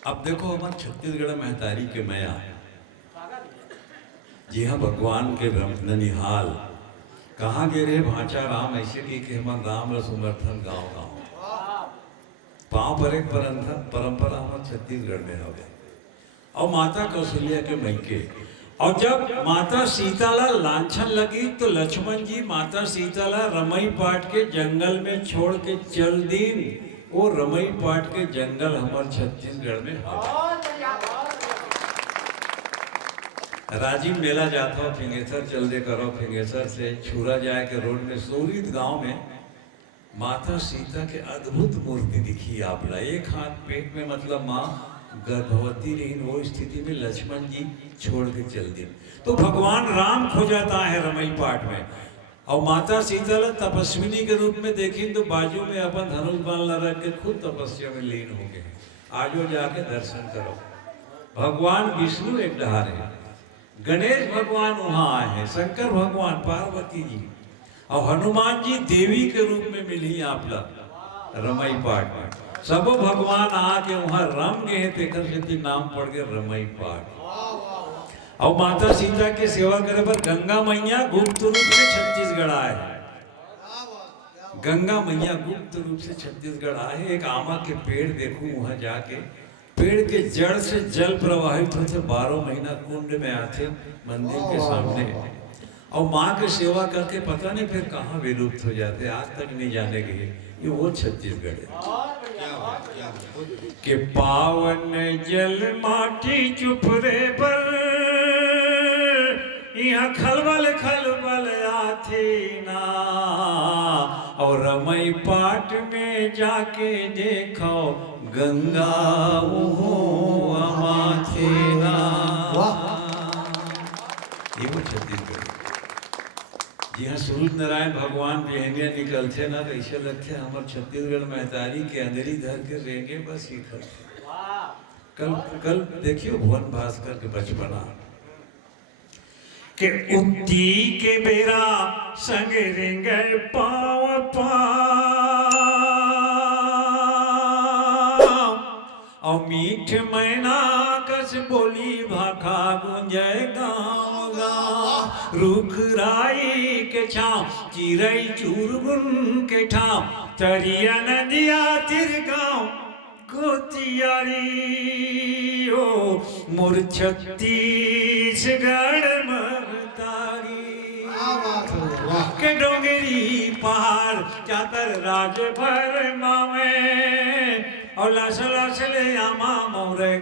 अब देखो हमारे छत्तीसगढ़ महतारी के मैया, जी हाँ, भगवान के ननिहाल कहाँ गे रे भाचा राम, ऐसे कि हमार राम रस उमरथन गाँव गाँव पाँव पर एक परंपरा हमारे छत्तीसगढ़ में हो गए। और माता कौशल्या के मैके, और जब माता सीता ला लांछन लगी तो लक्ष्मण जी माता सीता ला रमई पाट के जंगल में छोड़ के चल दीन। वो रमई पाट के जंगल हमारे छत्तीसगढ़ में है। राजीव मेला जाता हो फिंगेसर चल दे करो, फिंगेसर से छुरा जाए के रोड में सूरित गांव में माता सीता के अद्भुत मूर्ति दिखी आपला। एक हाथ पेट में, मतलब माँ गर्भवती रही, वो स्थिति में लक्ष्मण जी छोड़ के चल दिए। तो भगवान राम खो जाता है रमई पाट में, और माता सीता तपस्विनी के रूप में देखी तो बाजू में अपन धनुष बाण रख के खुद तपस्या में लीन हो गए। आजो जाके दर्शन करो। भगवान विष्णु एक डहार है, गणेश भगवान वहां आए हैं, शंकर भगवान, पार्वती जी और हनुमान जी देवी के रूप में मिली आपला रमई पाट में। सब भगवान आके वहां रम गए, तेकर से नाम पड़ गए रमई पाट। और माता सीता की सेवा करे पर गंगा मैया गुप्त रूप से छत्तीसगढ़ आए हैं। गंगा मैया गुप्त रूप से छत्तीसगढ़ आए। एक आमा के पेड़ देखूं, वहां जाके पेड़ के जड़ से जल प्रवाहित होते, 12 महीना कुंड में आते मंदिर के सामने, और माँ की सेवा करके पता नहीं फिर कहाँ विलुप्त हो जाते, आज तक नहीं जाने गए। ये वो छत्तीसगढ़ है के पावन जल माटी चुपरे पर, यहाँ खलबल खलबल आथे ना। और रमई पाट में जाके देखो गंगा माथे ना। ये वो छत्तीसगढ़। जी हाँ, सूरज नारायण भगवान बिहनिया निकलते ना तो ऐसे लगते हमारे छत्तीसगढ़ महतारी के अंदर ही धर के रेंगे बस ही करते। कल देखियो भुवन भास्कर के बचपना के उक्ति के बेरा संग रेंगे पाव पाव, और मीठ मैना कस बोली भाखा गुंजे गाँव गाँव। रुख राई के छाँव चिरई चुरगुन के ठाव, तरिया नदिया तिर गाँव गोतियारी। ओ मोर छत्तीसगढ़ महतारी के डोंगरी पहाड़ चातर राज भर मावे, और लस लस ले आमा मोरे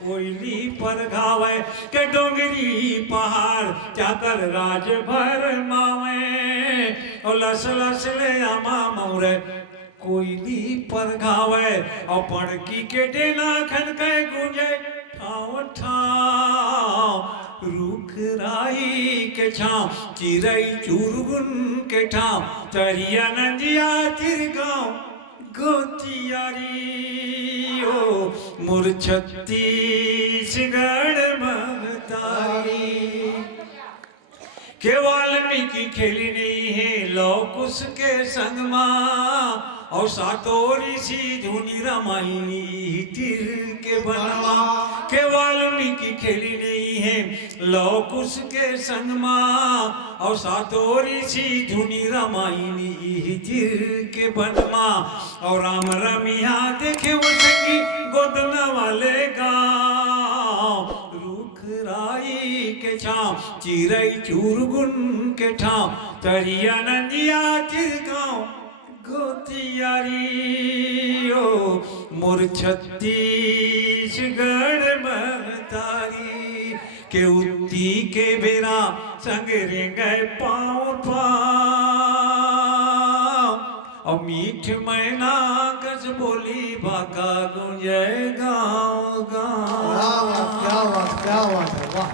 कोयली पर घावे। के डोंगरी पहाड़ चातर राज भर मावे, और लस लस ले आमा मोरे कोयली पर घावे। और पड़की के डेना खन के गूंजे ठाव ठाव, रुख राई के छाँव चिरई चुरगुन के ठाव, तरिया नदिया तिर गाँव गोतियारी। ओ मोर छत्तीसगढ़ महतारी के वाल्मीकि खेली नहीं है लौकुश के संग माँ, और सातों ऋषि धुनी रामायणी तिर के बनवा। के वाल्मीकि खेली नहीं है लौकुश के संग माँ, और सातों ऋषि धुनी रामायणी तिर के बनवा। और राम रमिया देखे वो संगी गोदना वाले गाँव, राई के छाँव चिरई चुरगुन के ठाव, तरिया नदिया तिर गाँव गोतियारी। ओ मोर छत्तीसगढ़ महतारी के उक्ति के बेरा संग रेंगे पाँव पाँव, और मीठ मैना कस बोली भाका गुंजे गाँव गाँव। क्या बात है, वाह।